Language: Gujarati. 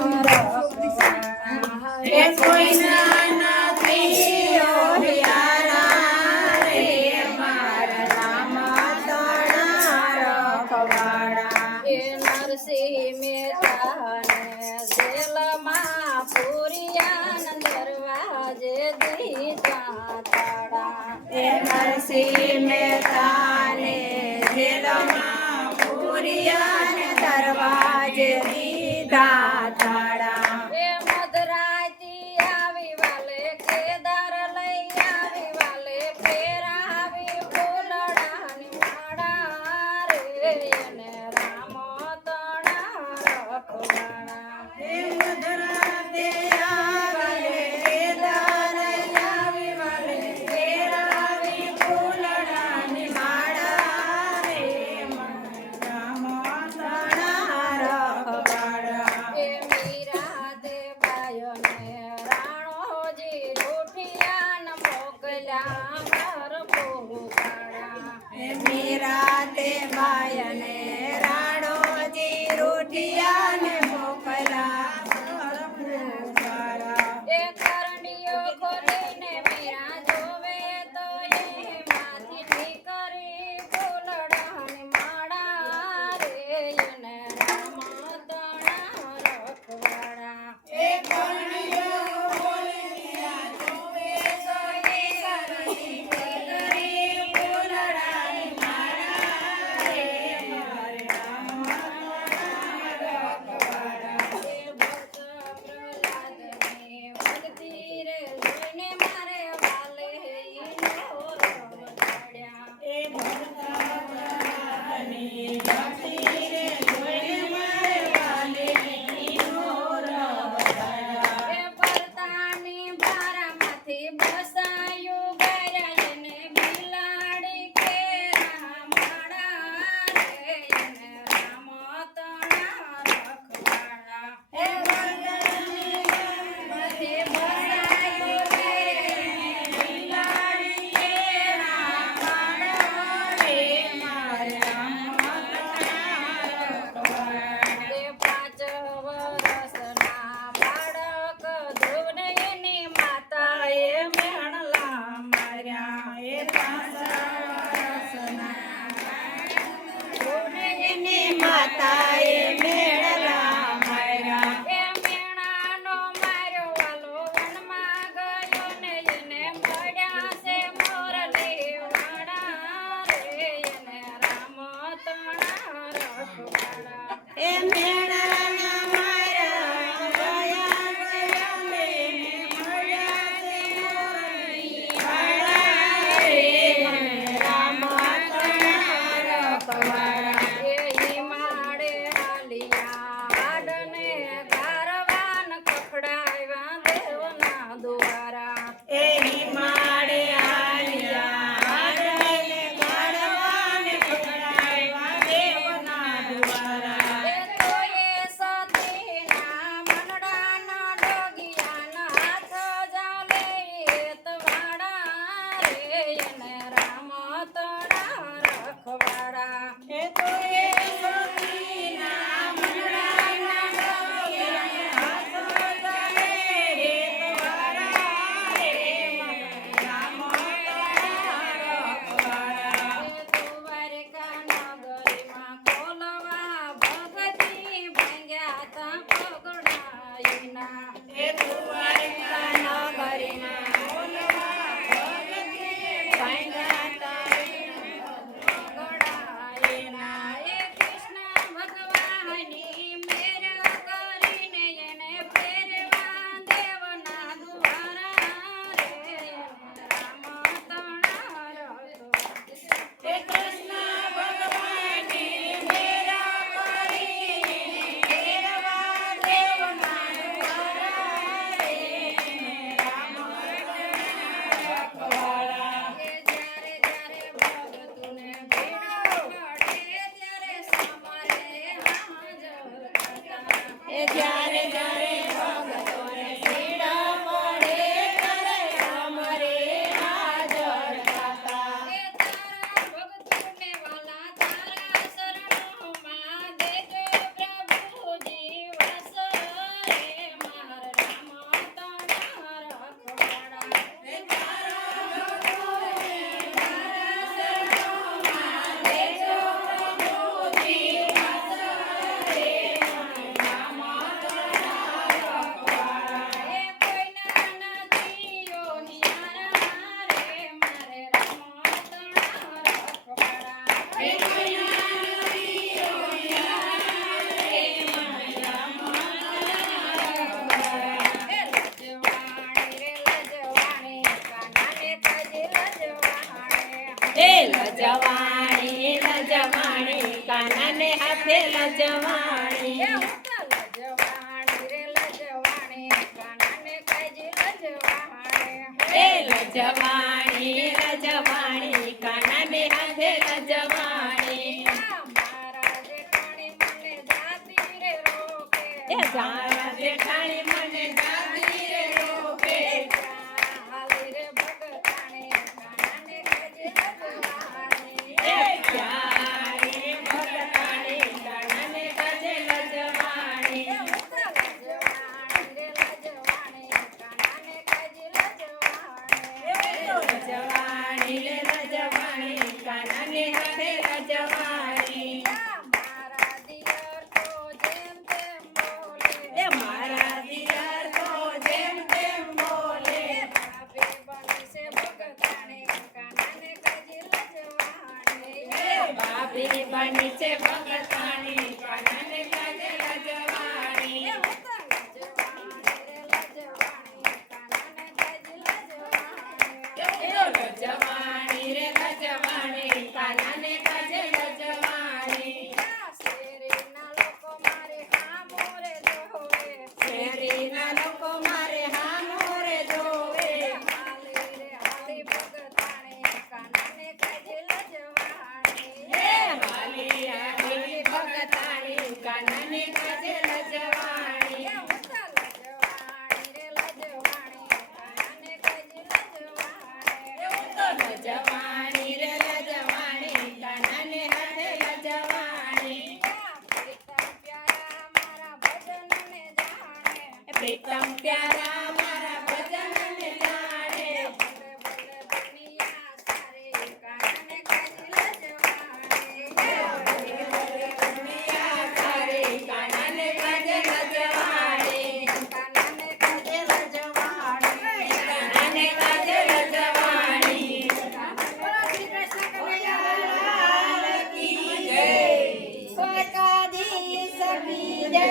રખવાળા એ કોઈના નથી હોશિયારા રે મારા રામ તણા રખવાળા એ નરસિંહ મહેતાને જેલમાં પૂર્યા દરવાજે દીધા તાળા એ નરસિંહ મહેતાને જેલમાં પૂર્યા ને દરવાજે દીધા તાળા એ મધરાતી આવી વાલે કેદાર લઈ આવી વાલે ફેરાવી ફૂલડાની માળા રે એને રામ તણા રખવાળા હે મધરાતે આવેલે કેદાર આવી વાલે ફેરાવી ફૂલડાની માળા રે રામ તણા રખવાળા એ મીરા લજવાણી લજવાણી કાનાને હાથે લજવાણી મારા જેઠાણી મને જાતી રે રોકે એ મારા જેઠાણી મને જાતી રે રોકે હાલી રે ભગતાણે કાનાને કજે લજવાણી એ ક્યારે ભગતાણી કાનાને કાજે લજવાણી લજવાણી રે લજવાણી કાનાને કજે લજવાણી લજવાણી રે લજવાણી કાનાને હાથે લજવાણી મારા દિયર તો જેમ તેમ બોલે એ મારા દિયર તો જેમ તેમ બોલે ભાભી બની છે ભગતાણે કાનાને કજે લજવાણી એ ભાભી બની છે ભગતાણી કાનાને કાજે લજવાણી લજવાણી રે લજવાણી કાનાને કાજે લજવાણી શેરીના લોકો મારે હામો રે જોવે હે વાલી આલી ભગતાણી કાનાને કાજે લજવાણી લજવાણી રે લજવાણી કાનાને હાથે લજવાણી પ્રીતમ પ્યારા મારા ભજનને જાણે દુનિયા તારી કાનાને કાજે લજવાણી કાનાને કાજે લજવાણી સ્વર્ગાધીશ કી જય.